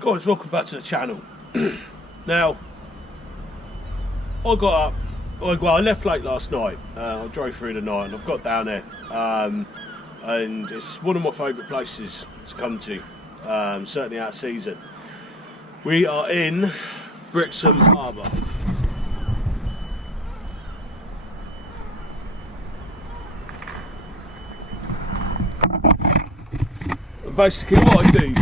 Guys, welcome back to the channel. Now, I got up, I left late last night. I drove through the night and I've got down there, and it's one of my favourite places to come to, certainly out of season. We are in Brixham Harbour. And basically what I do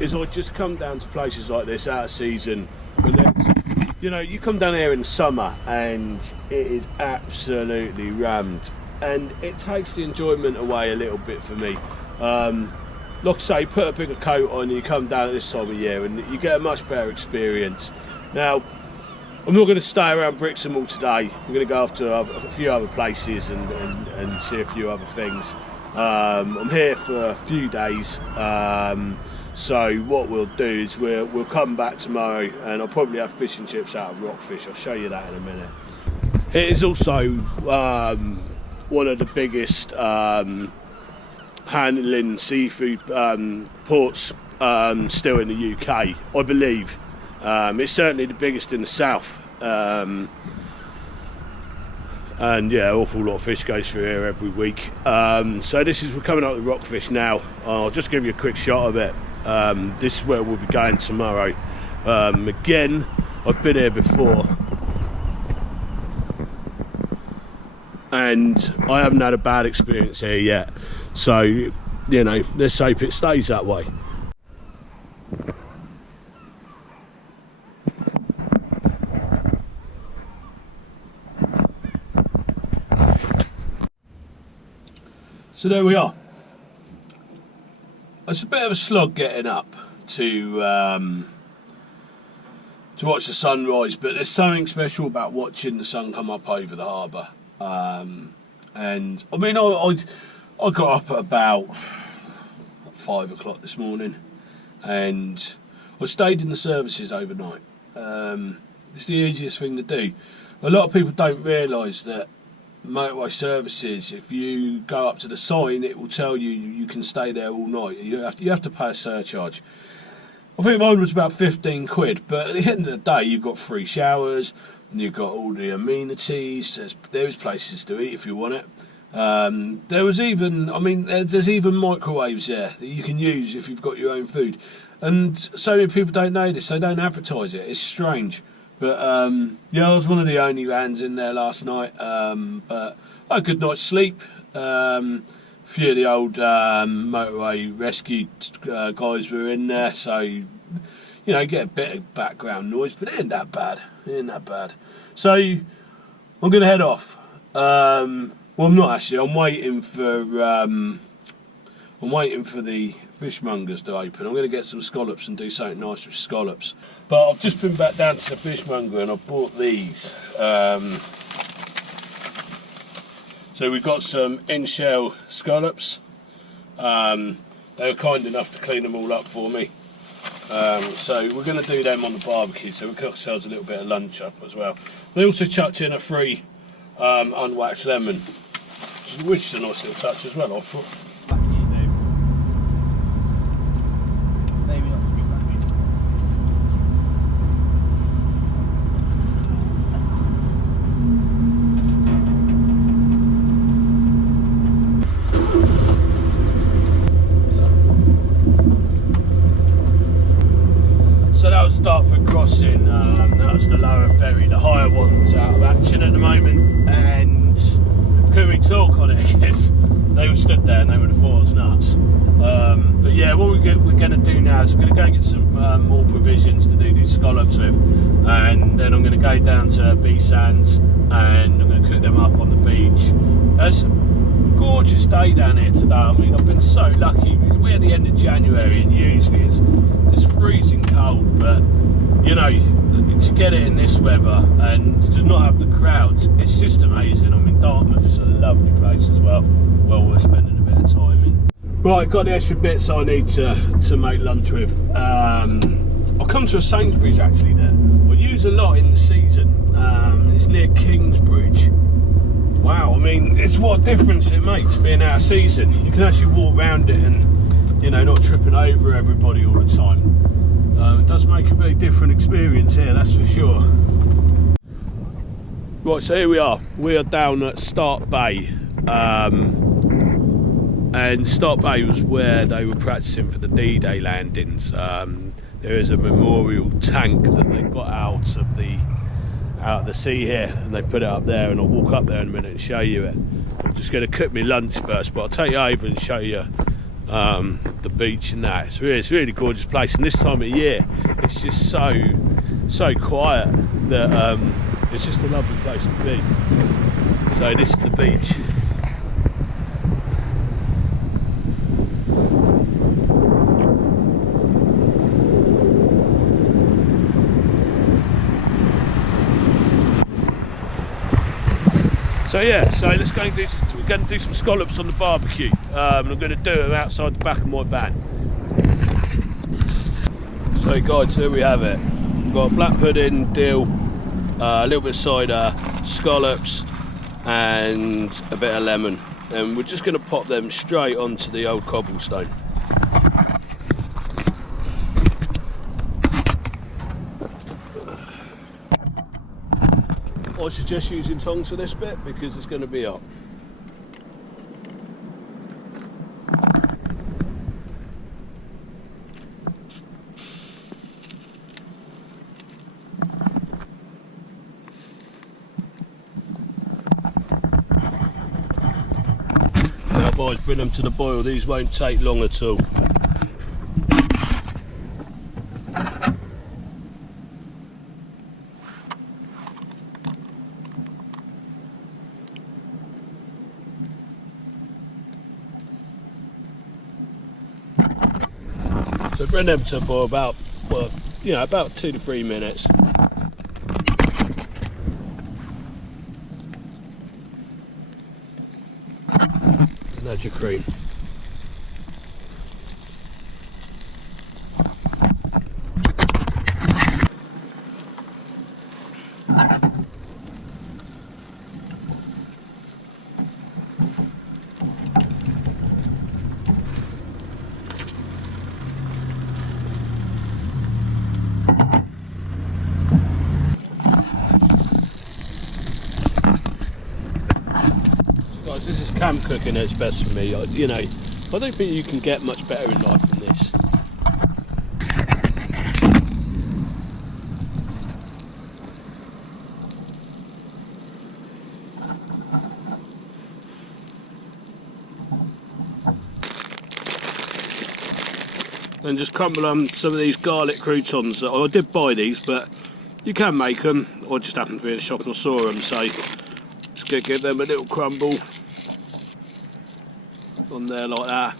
is I just come down to places like this out of season, and you know, you come down here in summer and it is absolutely rammed, and it takes the enjoyment away a little bit for me. Like I say, put a bigger coat on, you come down at this time of year and you get a much better experience. Now, I'm not going to stay around Brixham all today. I'm going to go off to a few other places and see a few other things. I'm here for a few days. So what we'll do is we'll come back tomorrow, and I'll probably have fish and chips out of rockfish. I'll show you that in a minute. It is also one of the biggest handling seafood ports still in the UK, I believe. It's certainly the biggest in the south. And yeah, awful lot of fish goes through here every week. So we're coming up with rockfish now. I'll just give you a quick shot of it. This is where we'll be going tomorrow. Again, I've been here before and I haven't had a bad experience here yet, so you know, let's hope it stays that way. So there we are. It's a bit of a slog getting up to watch the sunrise, but there's something special about watching the sun come up over the harbour. And I mean, I got up at about 5 o'clock this morning, and I stayed in the services overnight. It's the easiest thing to do. A lot of people don't realise that motorway services, if you go up to the sign, it will tell you you can stay there all night. You have to pay a surcharge. I think mine was about 15 quid, but at the end of the day, you've got free showers and you've got all the amenities. There's places to eat if you want it. There was even, I mean, there's even microwaves there that you can use if you've got your own food. And so many people don't know this, they don't advertise it. It's strange. But yeah, I was one of the only vans in there last night. But I had a good night's sleep. A few of the old motorway rescue guys were in there, so you know, get a bit of background noise, but it ain't that bad. It ain't that bad. So I'm going to head off. Well, I'm not actually. I'm waiting for the fishmongers to open. I'm going to get some scallops and do something nice with scallops. But I've just been back down to the fishmonger and I've bought these. So we've got some in-shell scallops. They were kind enough to clean them all up for me. So we're going to do them on the barbecue. So we've got ourselves a little bit of lunch up as well. They also chucked in a free unwaxed lemon, which is a nice little touch as well, I thought. So that was Dartford Crossing. That was the lower ferry. The higher one's out of action at the moment, and couldn't really talk on it because they were stood there and they would have thought it was nuts. But yeah, what we're going to do now is we're going to go and get some more provisions to do these scallops with, and then I'm going to go down to B Sands and I'm going to cook them up on the beach. It's a gorgeous day down here today. I mean, I've been so lucky. We're at the end of January and usually it's freezing cold, but you know, to get it in this weather and to not have the crowds, it's just amazing. I mean, Dartmouth is a lovely place as well. Well worth spending a bit of time in. Right, got the extra bits I need to make lunch with. I'll come to a Sainsbury's actually there. I use a lot in the season. It's near Kingsbridge. Wow, I mean, it's what a difference it makes being out of season. You can actually walk around it and you know, not tripping over everybody all the time. It does make a very different experience here, that's for sure. Right, so here we are down at Start Bay, and Start Bay was where they were practicing for the D-Day landings. There is a memorial tank that they got out of the sea here, and they put it up there, and I'll walk up there in a minute and show you it. I'm just going to cook my lunch first, but I'll take you over and show you the beach and that. It's a really gorgeous place, and this time of year it's just so quiet that it's just a lovely place to be. So this is the beach. So yeah, so let's go and we're going to do some scallops on the barbecue, and I'm going to do them outside the back of my van. So guys, here we have it. We've got black pudding, dill, a little bit of cider, scallops and a bit of lemon, and we're just going to pop them straight onto the old cobblestone. I suggest using tongs for this bit because it's going to be hot. Now boys, bring them to the boil, these won't take long at all. So bring them to a boil about, well, you know, about 2 to 3 minutes. And that's your cream. This is camp cooking at its best for me. You know, I don't think you can get much better in life than this. And just crumble on some of these garlic croutons. I did buy these, but you can make them. I just happened to be in the shop and I saw them, so just gonna give them a little crumble on there like that.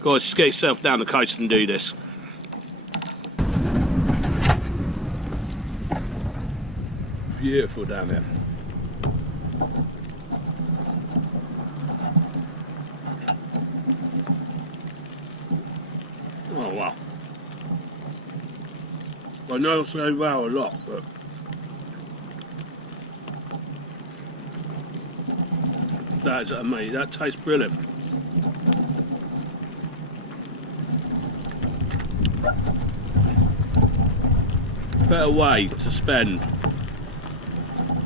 Guys, just get yourself down the coast and do this. Beautiful down here. Oh wow. I know I say wow a lot, but that is amazing. That tastes brilliant. Better way to spend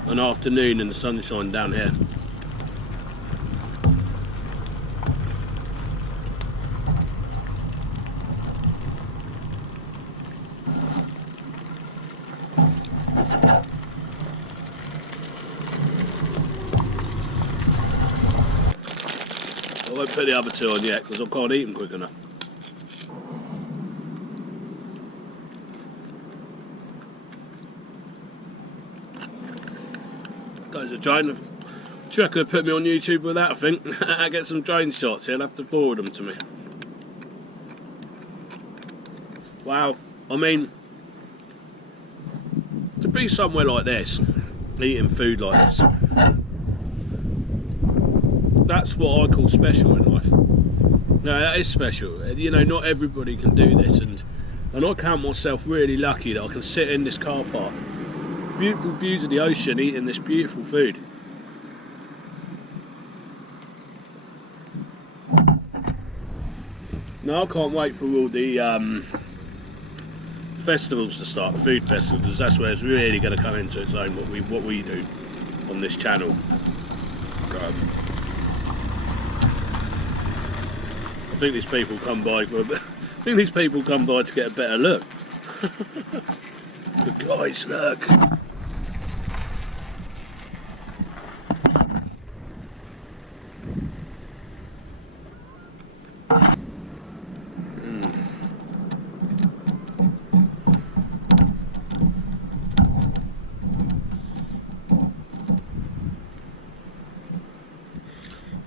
an afternoon in the sunshine down here. I won't put the other two on yet because I can't eat them quick enough. Guys, a drone. Do you reckon they'll put me on YouTube with that? I think I get some drone shots. He'll have to forward them to me. Wow, I mean, to be somewhere like this, eating food like this, that's what I call special in life. No, that is special. You know, not everybody can do this, and I count myself really lucky that I can sit in this car park, beautiful views of the ocean, eating this beautiful food. Now I can't wait for all the festivals to start, the food festivals, because that's where it's really going to come into its own, what we do on this channel. I think these people come by for to get a better look. But guys, look.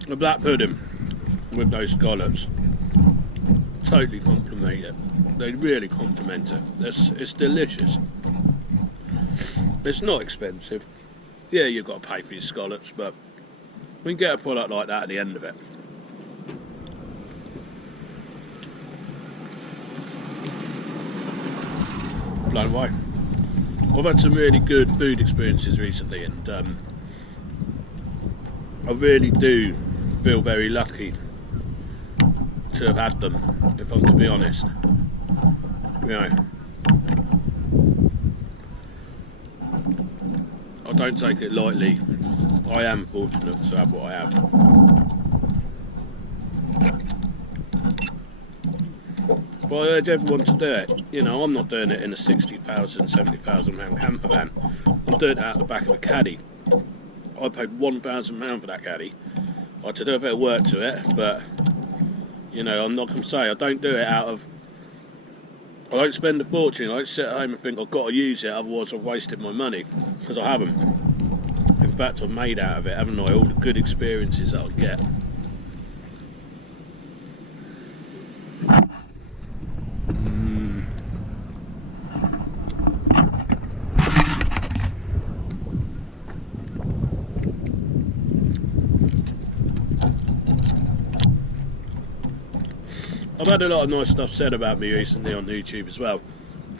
The black pudding with those scallops totally complement it. They really complement it. It's delicious. It's not expensive. Yeah, you've got to pay for your scallops, but we can get a product like that at the end of it. Blown away. I've had some really good food experiences recently, and I really do feel very lucky to have had them, if I'm to be honest. You know, I don't take it lightly. I am fortunate to have what I have. But I urge everyone to do it. You know, I'm not doing it in a 60,000, 70,000 pound camper van. I'm doing it out the back of a caddy. I paid £1,000 for that caddy. I had to do a bit of work to it, but you know, I'm not going to say I don't do it out of. I don't spend a fortune. I don't sit at home and think I've got to use it, otherwise I've wasted my money, because I haven't. In fact, I've made out of it, haven't I? All the good experiences that I'll get. I've had a lot of nice stuff said about me recently on YouTube as well,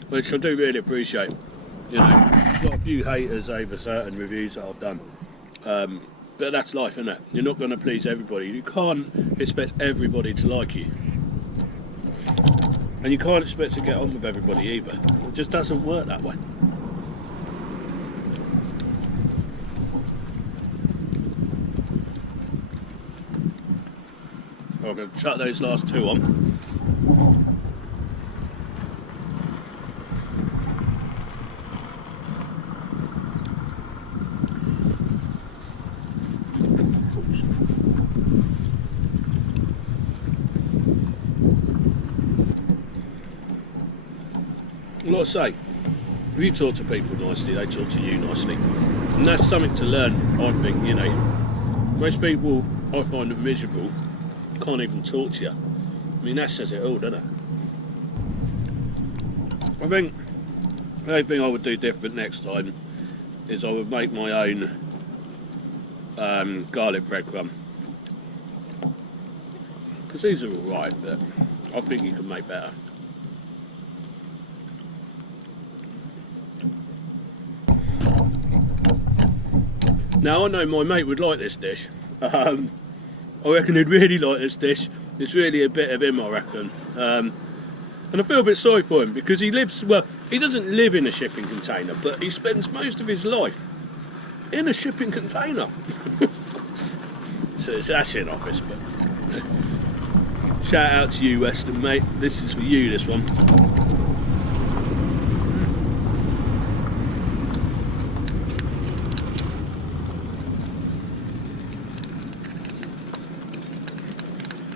which I do really appreciate. You know, I've got a few haters over certain reviews that I've done, but that's life, isn't it? You're not going to please everybody. You can't expect everybody to like you, and you can't expect to get on with everybody either. It just doesn't work that way. I'm going to chuck those last two on. Like I say, if you talk to people nicely, they talk to you nicely. And that's something to learn, I think, you know. Most people, I find them miserable, can't even talk to you. I mean, that says it all, doesn't it? I think the only thing I would do different next time is I would make my own garlic breadcrumb, because these are alright, but I think you can make better. Now I know my mate would like this dish. I reckon he'd really like this dish. It's really a bit of him, I reckon. And I feel a bit sorry for him, because he lives, well, he doesn't live in a shipping container, but he spends most of his life in a shipping container. So it's actually an office, but shout out to you, Weston, mate. This is for you, this one.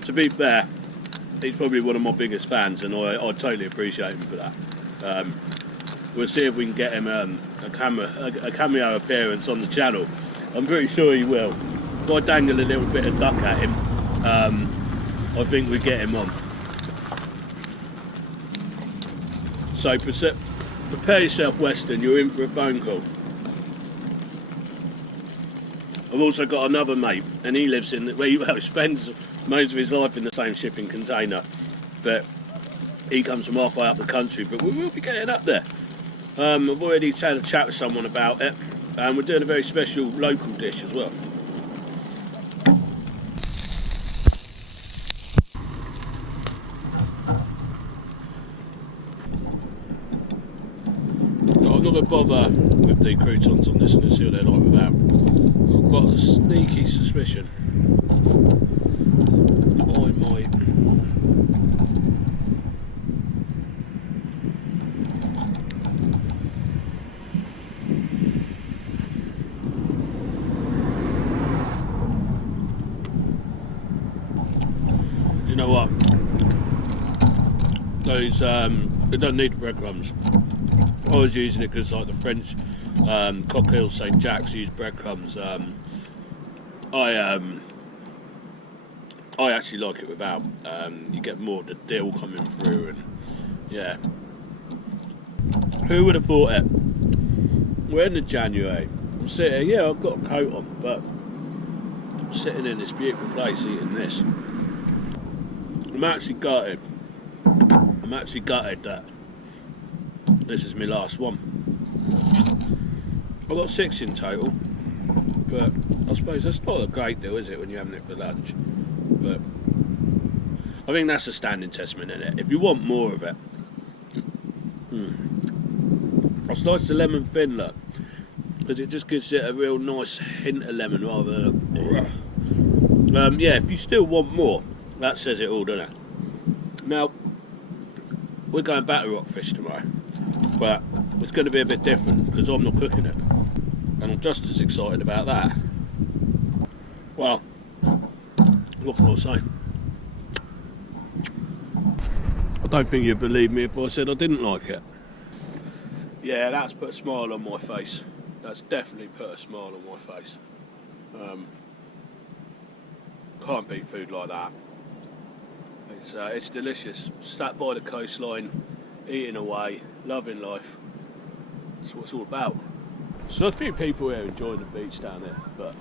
To be fair, he's probably one of my biggest fans, and I totally appreciate him for that. We'll see if we can get him a cameo appearance on the channel. I'm pretty sure he will. If I dangle a little bit of duck at him, I think we get him on. So prepare yourself, Weston, you're in for a phone call. I've also got another mate, and he lives in, he spends most of his life in the same shipping container, but he comes from halfway up the country, but we will be getting up there. I've already had a chat with someone about it, and we're doing a very special local dish as well. to bother with the croutons on this and see what they're like without. I've got a sneaky suspicion I might. You know what? Those they don't need breadcrumbs. I was using it because like the French cocktail St. Jack's use breadcrumbs. I actually like it without. You get more of the dill coming through, and yeah. Who would have thought it? We're in the January. I'm sitting, yeah, I've got a coat on, but I'm sitting in this beautiful place eating this. I'm actually gutted. That this is my last one. I've got 6 in total, but I suppose that's not a great deal, is it, when you're having it for lunch? But I think that's a standing testament in it. If you want more of it, I sliced the lemon thin, look, because it just gives it a real nice hint of lemon rather than yeah, if you still want more, that says it all, doesn't it? Now, we're going back to rockfish tomorrow, but it's going to be a bit different because I'm not cooking it, and I'm just as excited about that. Well, what can I say? I don't think you'd believe me if I said I didn't like it. Yeah, that's put a smile on my face. That's definitely put a smile on my face. Can't beat food like that. It's delicious. Sat by the coastline, eating away, loving life. That's what it's all about. So a few people here enjoy the beach down there, but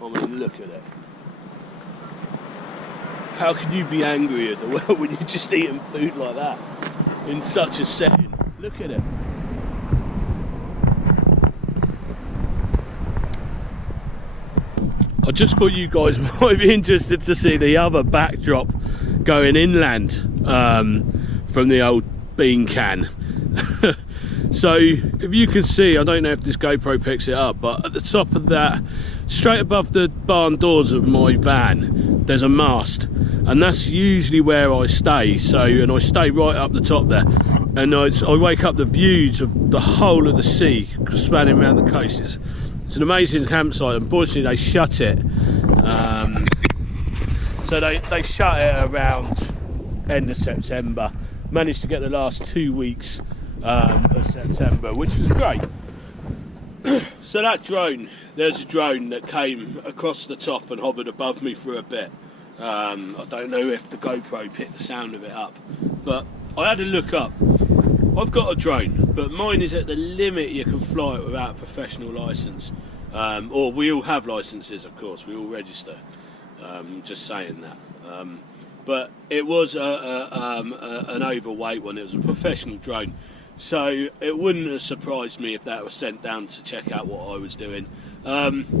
I mean, look at it. How can you be angry at the world when you're just eating food like that in such a setting? Look at it. I just thought you guys might be interested to see the other backdrop going inland from the old bean can. So if you can see, I don't know if this GoPro picks it up, but at the top of that, straight above the barn doors of my van, there's a mast, and that's usually where I stay. So, and I stay right up the top there, and I wake up the views of the whole of the sea spanning around the coast. It's an amazing campsite. Unfortunately, they shut it. So they shut it around end of September. Managed to get the last 2 weeks of September, which was great. So that drone, there's a drone that came across the top and hovered above me for a bit. I don't know if the GoPro picked the sound of it up, but I had a look up. I've got a drone, but mine is at the limit you can fly it without a professional licence. Or we all have licences, of course, we all register. Just saying that. But it was an overweight one, it was a professional drone. So it wouldn't have surprised me if that was sent down to check out what I was doing. I ain't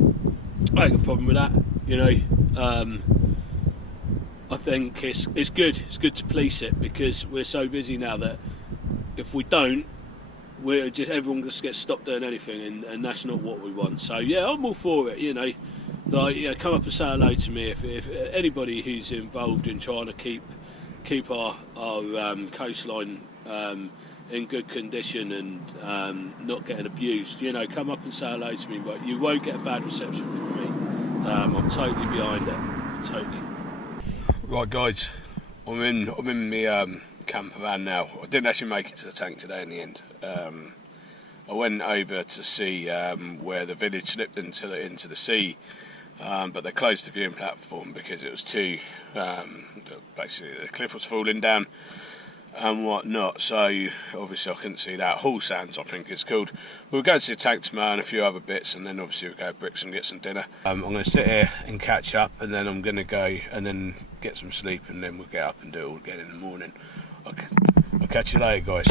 got a problem with that, you know. I think it's good to police it, because we're so busy now that if we don't, everyone just gets stopped doing anything, and that's not what we want. So yeah, I'm all for it, you know. Like, yeah, come up and say hello to me if anybody who's involved in trying to keep our coastline in good condition and not getting abused. You know, come up and say hello to me, but you won't get a bad reception from me. I'm totally behind it, totally. Right, guys, I'm in my camper van now. I didn't actually make it to the tank today in the end. I went over to see where the village slipped into the sea, but they closed the viewing platform because it was too. Basically, the cliff was falling down and whatnot. So obviously, I couldn't see that. Hall Sands, I think it's called. We'll go to the tank tomorrow and a few other bits, and then obviously we'll go to Brixham and get some dinner. I'm going to sit here and catch up, and then I'm going to go and then get some sleep, and then we'll get up and do it all again in the morning. I'll catch you later, guys.